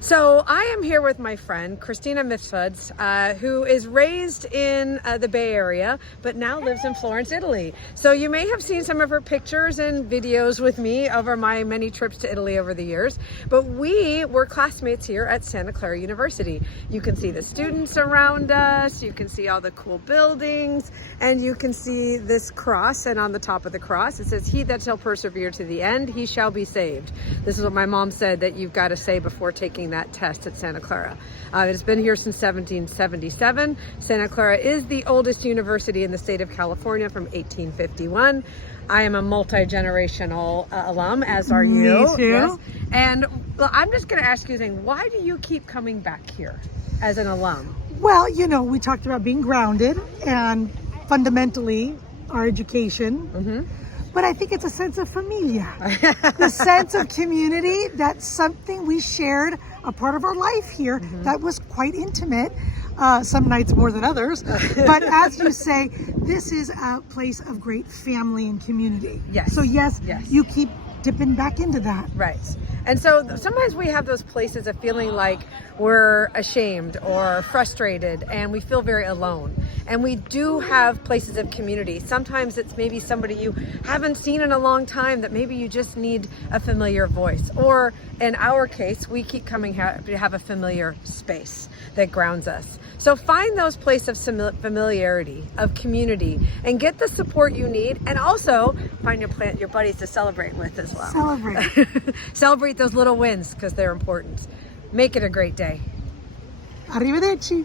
So I am here with my friend, Christina Mifsuds, who is raised in the Bay Area, but now lives in Florence, Italy. So you may have seen some of her pictures and videos with me over my many trips to Italy over the years, but we were classmates here at Santa Clara University. You can see the students around us, you can see all the cool buildings, and you can see this cross, and on the top of the cross it says, "He that shall persevere to the end, he shall be saved." This is what my mom said that you've got to say before taking that test at Santa Clara. It's been here since 1777. Santa Clara is the oldest university in the state of California from 1851. I am a multi-generational alum, as are you. Me too. Yes. And well, I'm just going to ask you a thing. Why do you keep coming back here as an alum? Well, we talked about being grounded and fundamentally our education. Mm-hmm. But I think it's a sense of familia, the sense of community. That's something we shared, a part of our life here that was quite intimate, some nights more than others. But as you say, this is a place of great family and community. Yes. So yes, you keep dipping back into that. Right. And so sometimes we have those places of feeling like we're ashamed or frustrated and we feel very alone. And we do have places of community. Sometimes it's maybe somebody you haven't seen in a long time that maybe you just need a familiar voice. Or in our case, we keep coming to have a familiar space that grounds us. So find those places of familiarity, of community, and get the support you need. And also find your buddies to celebrate with as well. Celebrate. Celebrate those little wins because they're important. Make it a great day. Arrivederci.